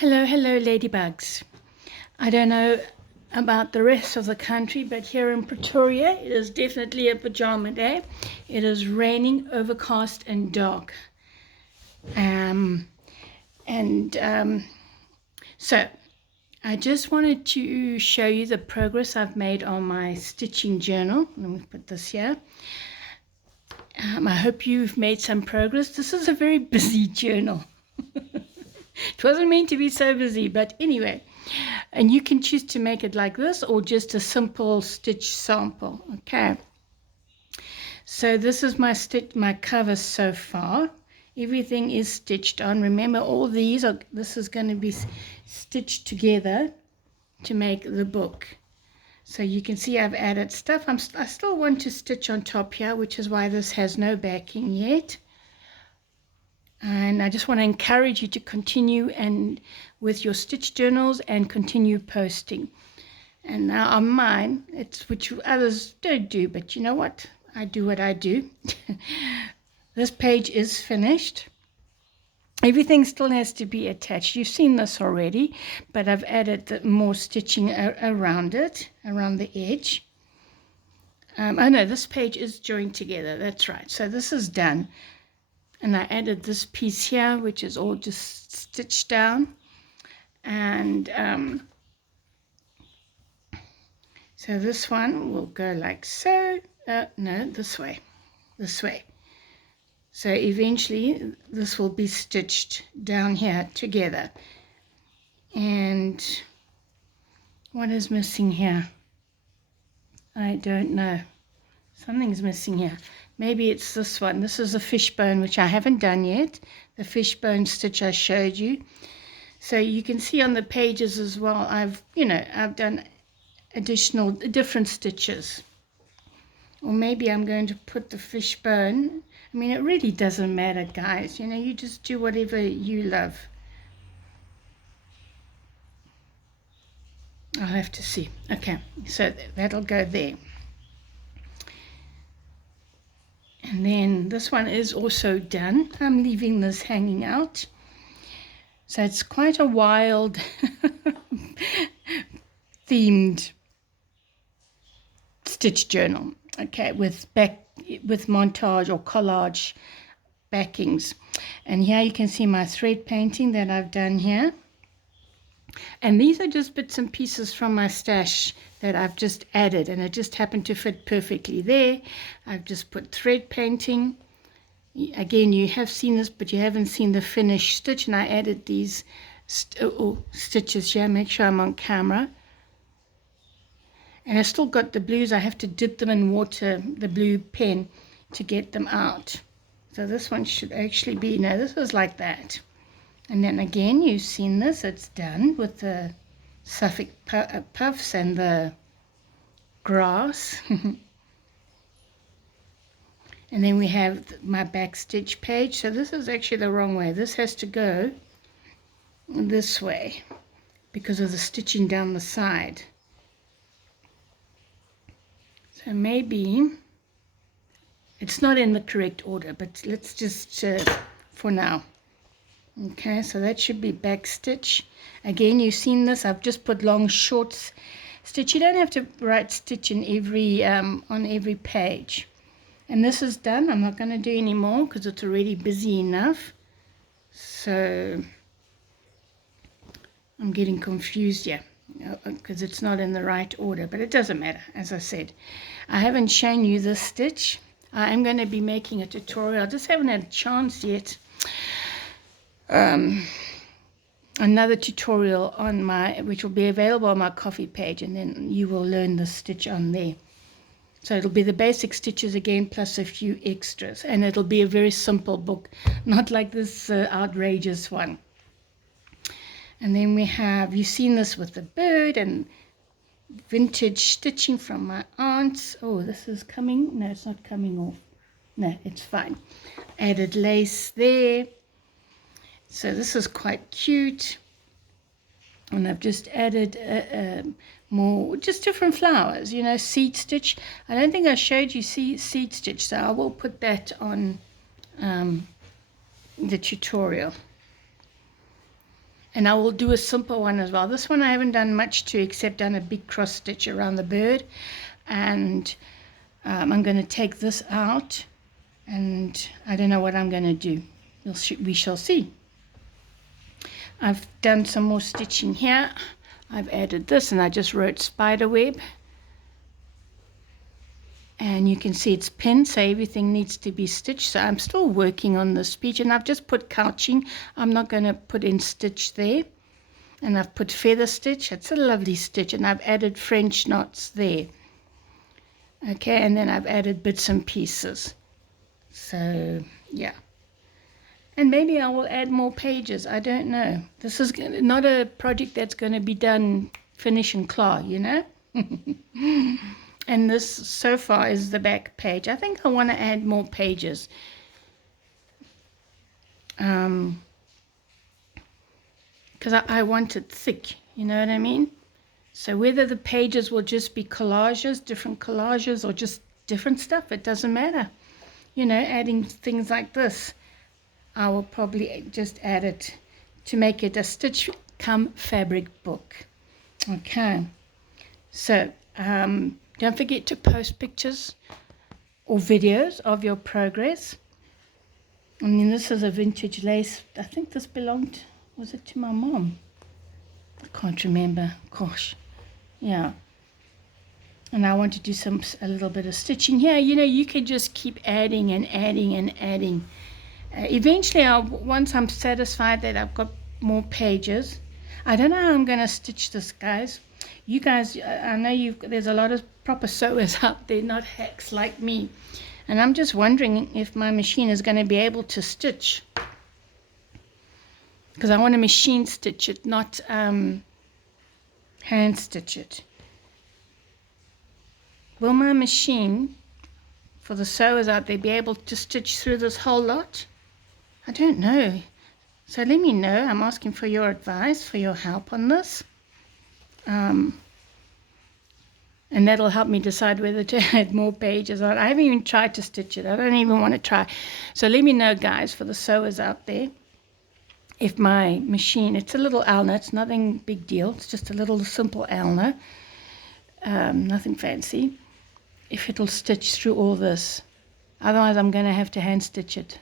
Hello, hello, ladybugs. I don't know about the rest of the country, but here in Pretoria, it is definitely a pajama day. It is raining, overcast, and dark. So I just wanted to show you the progress I've made on my stitching journal. Let me put this here. I hope you've made some progress. This is a very busy journal. It wasn't meant to be so busy, but anyway. And you can choose to make it like this or just a simple stitch sample. Okay. So this is my cover so far. Everything is stitched on. Remember, this is going to be stitched together to make the book. So you can see I've added stuff. I still want to stitch on top here, which is why this has no backing yet. And I just want to encourage you to continue and with your stitch journals and continue posting. And now on mine, it's which others don't do, but you know what? I do what I do. This page is finished. Everything still has to be attached. You've seen this already, but I've added more stitching around it, around the edge. Oh no, this page is joined together. That's right. So this is done. And I added this piece here, which is all just stitched down. And so this one will go like so. No, this way. So eventually this will be stitched down here together. And what is missing here? I don't know. Something's missing here. Maybe it's this one. This is a fishbone, which I haven't done yet. The fishbone stitch I showed you. So you can see on the pages as well, I've done different stitches. Or maybe I'm going to put the fishbone. I mean, it really doesn't matter, guys. You just do whatever you love. I'll have to see. Okay, so that'll go there. And then this one is also done. I'm leaving this hanging out. So it's quite a wild themed stitch journal. Okay, with montage or collage backings. And here you can see my thread painting that I've done here. And these are just bits and pieces from my stash that I've just added, and it just happened to fit perfectly there. I've just put thread painting. Again, you have seen this, but you haven't seen the finished stitch, and I added these stitches here. Make sure I'm on camera. And I still got the blues. I have to dip them in water, the blue pen, to get them out. So this one should actually be, no, this was like that. And then again, you've seen this, it's done with the Suffolk puffs and the grass. And then we have my back stitch page. So this is actually the wrong way. This has to go this way because of the stitching down the side. So maybe it's not in the correct order, but let's just for now. Okay, so that should be back stitch. Again, you've seen this. I've just put long short stitch. You don't have to write stitch in every on every page. And this is done. I'm not going to do any more because it's already busy enough. So I'm getting confused here because it's not in the right order, but it doesn't matter. As I said, I haven't shown you this stitch. I am going to be making a tutorial. I just haven't had a chance yet. Another tutorial on which will be available on my coffee page, and then you will learn the stitch on there. So it'll be the basic stitches again plus a few extras, and it'll be a very simple book, not like this outrageous one. And then we have, you've seen this with the bird and vintage stitching from my aunt's. Oh, this is coming. No, it's not coming off. No, it's fine. Added lace there. So this is quite cute. And I've just added more, just different flowers, seed stitch. I don't think I showed you seed stitch, so I will put that on the tutorial. And I will do a simple one as well. This one I haven't done much to, except done a big cross stitch around the bird. And I'm going to take this out, and I don't know what I'm going to do. We shall see. I've done some more stitching here. I've added this, and I just wrote spider web. And you can see it's pinned, so everything needs to be stitched. So I'm still working on this page, and I've just put couching. I'm not going to put in stitch there. And I've put feather stitch. It's a lovely stitch, and I've added French knots there. Okay, and then I've added bits and pieces. So yeah, and maybe I will add more pages. I don't know. This is not a project that's going to be done finish and claw, you know. And this so far is the back page. I think I want to add more pages, because I want it thick, you know what I mean. So whether the pages will just be collages, different collages, or just different stuff, it doesn't matter. You know, adding things like this, I will probably just add it to make it a stitch come fabric book. Okay, so don't forget to post pictures or videos of your progress. I mean, this is a vintage lace. I think this belonged, was it to my mom? I can't remember. Gosh. Yeah. And I want to do a little bit of stitching here. You know, you can just keep adding and adding and adding. Eventually, once I'm satisfied that I've got more pages, I don't know how I'm going to stitch this, guys. You guys, I know there's a lot of proper sewers out there, not hacks like me. And I'm just wondering if my machine is going to be able to stitch. Because I want to machine stitch it, not hand stitch it. Will my machine, for the sewers out there, be able to stitch through this whole lot? I don't know. So let me know. I'm asking for your advice, for your help on this. And that'll help me decide whether to add more pages on. I haven't even tried to stitch it. I don't even want to try. So let me know, guys, for the sewers out there, if my machine, it's a little Alna, it's nothing big deal, it's just a little simple Alna, nothing fancy, if it'll stitch through all this. Otherwise I'm going to have to hand stitch it,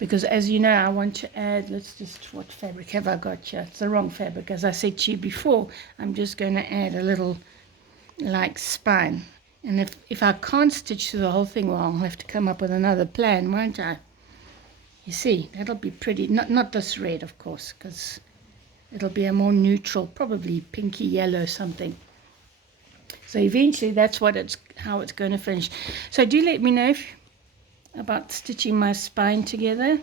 because as you know, I want to add, what fabric have I got here? It's the wrong fabric. As I said to you before, I'm just going to add a little like spine, and if I can't stitch through the whole thing, well, I'll have to come up with another plan, won't I? You see, that'll be pretty. Not this red, of course, because it'll be a more neutral, probably pinky yellow something. So eventually that's how it's going to finish. So do let me know about stitching my spine together.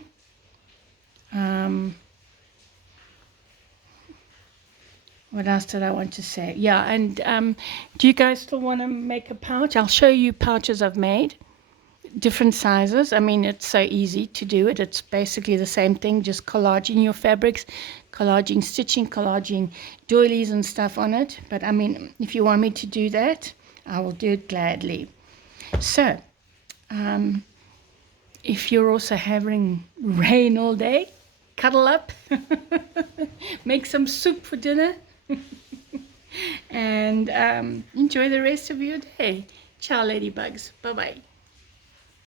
What else did I want to say? Yeah, and do you guys still want to make a pouch? I'll show you pouches I've made. Different sizes. I mean, it's so easy to do it. It's basically the same thing, just collaging your fabrics, collaging stitching, collaging doilies and stuff on it. But I mean, if you want me to do that, I will do it gladly. So if you're also having rain all day, cuddle up, make some soup for dinner, and enjoy the rest of your day. Ciao, ladybugs. Bye-bye.